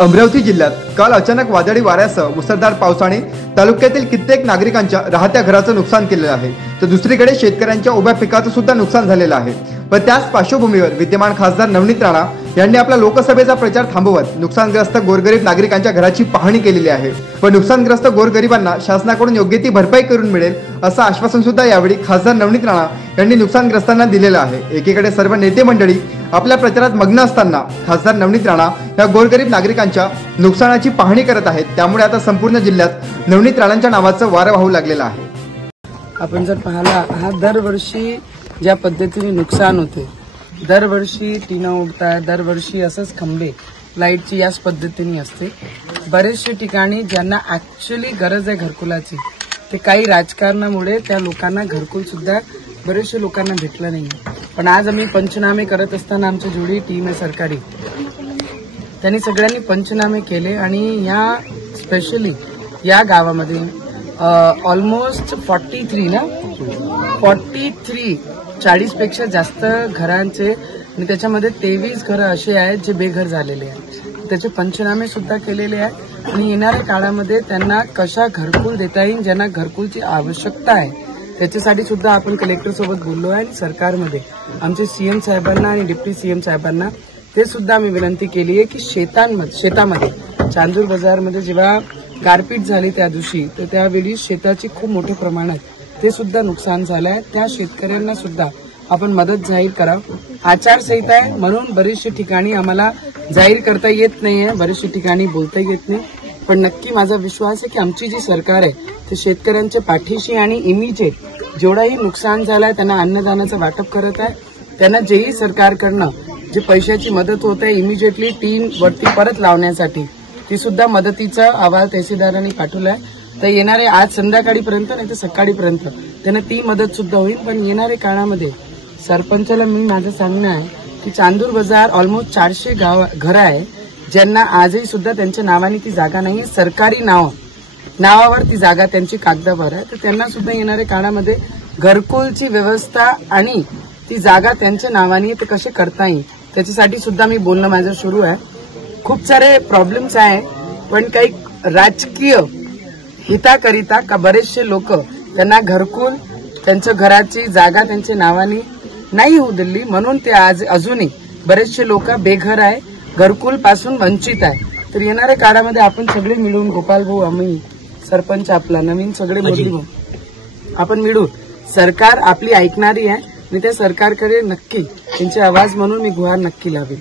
अमरावती जिल्ह्यात काल अचानक वादळी वाऱ्यासह मुसळधार पावसाने तालुक्यातील कित्येक नागरिकांच्या राहत्या घराचं नुकसान केलेलं आहे, तर दुसरीकडे शेतकऱ्यांच्या उभ्या पिकाचं सुद्धा नुकसान झालेलं आहे। व त्याच पार्श्वभूमीवर विद्यमान खासदार नवनीत राणा यांनी आपला लोकसभेचा प्रचार थांबवत नुकसानग्रस्त गोरगरीब नागरिकांच्या घराची पाहणी केलेली आहे व नुकसानग्रस्त गोरगरिबांना शासनाकडून योग्य ती भरपाई करून मिळेल असं आश्वासन सुद्धा यावेळी खासदार नवनीत राणा यांनी नुकसानग्रस्तांना दिलेलं आहे। एकीकडे सर्व नेते मंडळी आपल्या प्रचारात मग्न असताना खासदार नवनीत राणा या गोरगरीब नागरिकांच्या नुकसानाची पाहणी करत आहेत, त्यामुळे आता संपूर्ण जिल्ह्यात नवनीत राणांच्या नावाचं वारं वाहू लागलेलं आहे। आपण जर पाहिला हा दरवर्षी ज्या पद्धतीने नुकसान होते, दरवर्षी टीना उडतात, दरवर्षी असंच खंबे लाईटची याच पद्धतीने असते। बरेचशे ठिकाणी ज्यांना ऍक्च्युअली गरज आहे घरकुलाची, ते काही राजकारणामुळे त्या लोकांना घरकुल सुद्धा बरेचशे लोकांना भेटलं नाही। पण आज आम्ही पंचनामे करत असताना आमची जोडी टीम आहे सरकारी, त्यांनी सगळ्यांनी पंचनामे केले आणि या स्पेशली या गावामध्ये ऑलमोस्ट 40 पेक्षा जास्त घरांचे आणि त्याच्यामध्ये 23 घरं असे आहेत जे बेघर झालेले आहेत। त्याचे पंचनामे सुद्धा केलेले आहेत आणि येणाऱ्या काळामध्ये त्यांना कशा घरकुल देता येईल, ज्यांना घरकुलची आवश्यकता आहे त्याच्यासाठी सुद्धा आपण कलेक्टर सोबत बोललो आहे आणि सरकारमध्ये आमचे सीएम साहेबांना आणि डिप्टी सीएम साहेबांना ते सुद्धा आम्ही विनंती केली आहे की शेतामध्ये चांदूर बाजारमध्ये जेव्हा गारपीट झाली त्या दिवशी, तर त्यावेळी शेताची खूप मोठ्या प्रमाणात ते सुद्धा नुकसान झालंय। त्या शेतकऱ्यांना सुद्धा आपण मदत जाहीर करा। आचारसंहिता आहे म्हणून बरेचशे ठिकाणी आम्हाला जाहीर करता येत नाहीये, बरेचशे ठिकाणी बोलता येत नाही, पण नक्की माझा विश्वास आहे की आमची जी सरकार आहे ते शेतकऱ्यांच्या पाठीशी आणि इमिजिएट जेवढाही नुकसान झालंय त्यांना अन्नदानाचं वाटप करत आहे। त्यांना जेही सरकारकडनं जे पैशाची मदत होत आहे इमिजिएटली टीम वरती परत लावण्यासाठी ती सुद्धा मदतीचा आवाज तहसीलदारांनी पाठवलाय। तर येणारे आज संध्याकाळीपर्यंत नाही तर सकाळीपर्यंत त्यांना ती मदत सुद्धा होईल। पण येणाऱ्या काळामध्ये सरपंचाला मी माझं सांगणं आहे की चांदूर बाजार ऑलमोस्ट 400 घरं आहे ज्यांना आजही सुद्धा त्यांच्या नावाने ती जागा नाही, सरकारी नावावर ती जागा त्यांची कागदावर आहे, तर त्यांना सुद्धा येणाऱ्या काळामध्ये घरकुलची व्यवस्था आणि ती जागा त्यांच्या नावाने ते कसे करता येईल त्याच्यासाठी सुद्धा मी बोलणं माझं सुरू आहे। खूप सारे प्रॉब्लेम्स आहे, पण काही राजकीय हिताकरिता का बरेचसे लोक त्यांना घरकुल त्यांच्या घराची जागा त्यांच्या नावाने नाही होऊ दिली, म्हणून ते आज अजूनही बरेचसे लोक बेघर आहे, घरकुल पासून वंचित आहे। तर येणाऱ्या काळामध्ये आपण सगळे मिळून गोपाल भाऊ, आम्ही सरपंच आपला नवीन सगळे मोदी भाऊ आपण मिळून सरकार आपली ऐकणारी आहे आणि त्या सरकारकडे नक्की त्यांचे आवाज म्हणून मी गुहार नक्की लावेल।